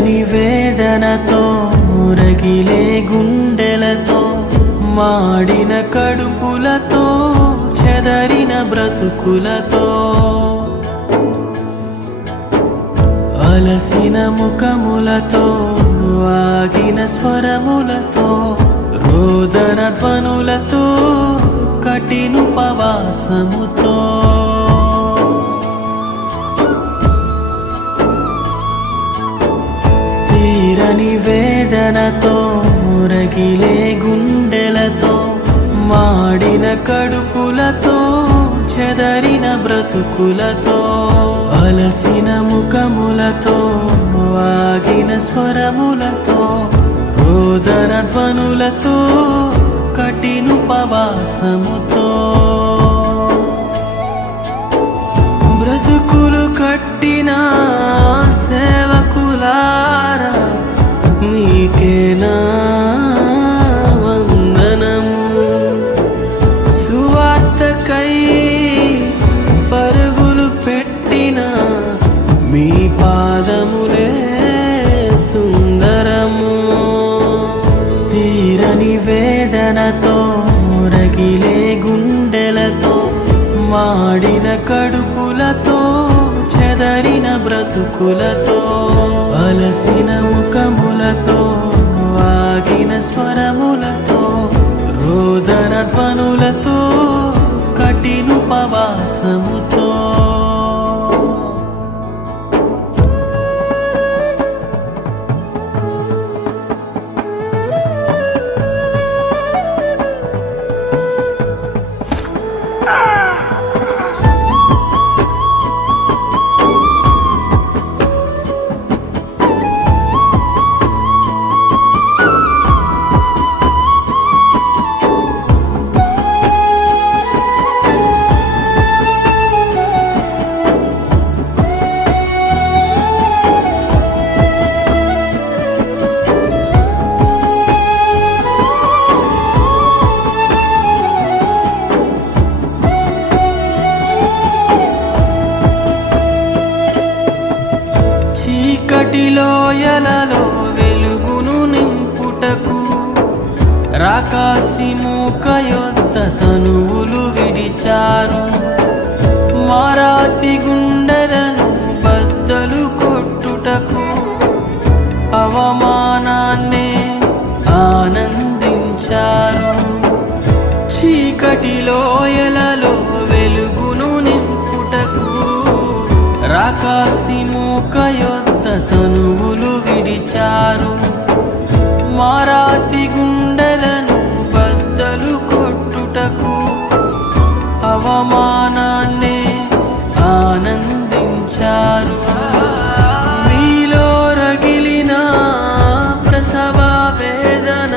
తీరని వేదనతో రగిలే గుండెలతో మాడిన కడుపులతో చెదరిన బ్రతుకులతో అలసిన ముఖములతో ఆగిన స్వరములతో రోదన ధ్వనులతో కఠినుపవాసముతో తీరని వేదనతో రగిలే గుండెలతో మాడిన కడుపులతో చెదరిన బ్రతుకులతో అలసిన ముఖములతో ఆగిన స్వరములతో రోదన ధ్వనులతో కఠినుపవాసముతో బ్రతుకులు కట్టిన సేవకులారా మీకేనా వందనము. సువార్తకై పరుగులు పెట్టిన మీ పాదములే సుందరము. తీరని వేదనతో రగిలే గుండెలతో మాడిన కడుపులతో చెదరిన బ్రతుకులతో అలసిన ముఖములతో ఆగిన స్వరములతో రోదన ధ్వనులతో కఠినుపవాసముతో చీకటిలోయలలో వెలుగును నింపుటకు రాకాసి మూక యొద్ద తనువులు విడిచారు. మారాతి గుండెలను బద్దలు కొట్టుటకు అవమానాన్నే ఆనందించారు. చీకటిలోయలలో వెలుగును నింపుటకు రాకాసి మూక యొద్ద తనువులు విడిచారు. మారాతి గుండెలను బద్దలు కొట్టుటకు అవమానాన్నే ఆనందించారు. మీలో రగిలిన ప్రసవ వేదన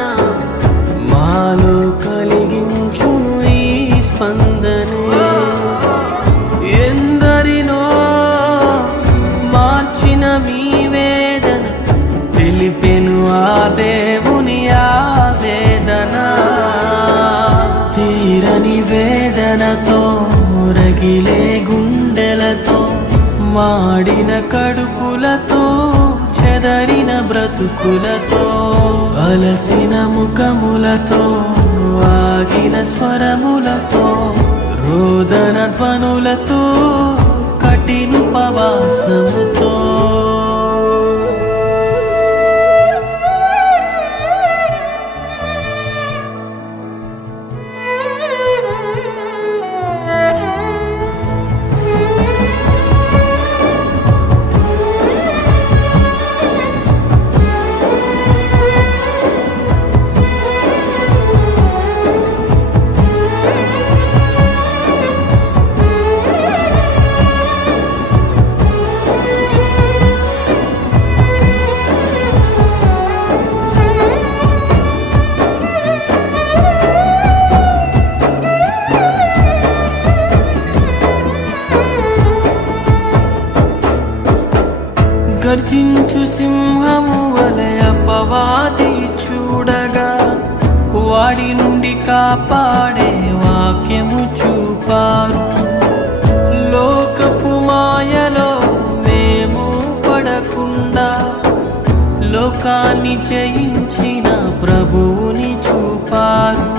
మాలో కలిగించును ఈ స్పందనే. ఎందరినో మార్చిన మీ వేదన తెలిపెను ఆ దేవుని ఆవేదన. తీరని వేదనతో రగిలే గుండెలతో మాడిన కడుపులతో చెదరిన బ్రతుకులతో అలసిన ముఖములతో ఆగిన స్వరములతో రోదన ధ్వనులతో కఠినుపవాసముతో గర్జించు సింహము వలె అపవాది చూడగా వాడి నుండి కాపాడే వాక్యము చూపారు. లోకపు మాయలో మేము పడకుండా లోకాన్ని జయించిన ప్రభువుని చూపారు.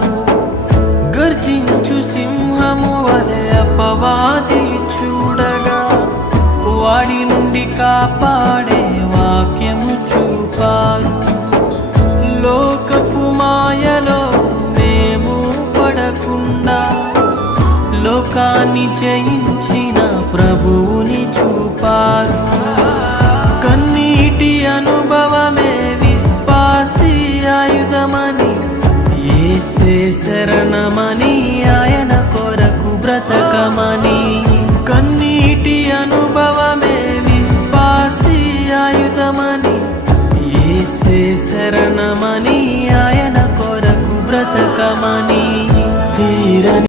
గర్జించు సింహము వలె అపవాది చూడగా వాడి నుండి కాపాడే వాక్యము చూపారు. లోకపు మాయలో మేము పడకుండా లోకాన్ని జయించిన ప్రభువుని చూపారు. కన్నీటి అనుభవమే విశ్వాసీ ఆయుధమని, యేసే శరణమని, ఆయన కొరకు బ్రతకమని. కన్నీటి అనుభవమే విశ్వాసీ ఆయుధమని, యేసే శరణమని,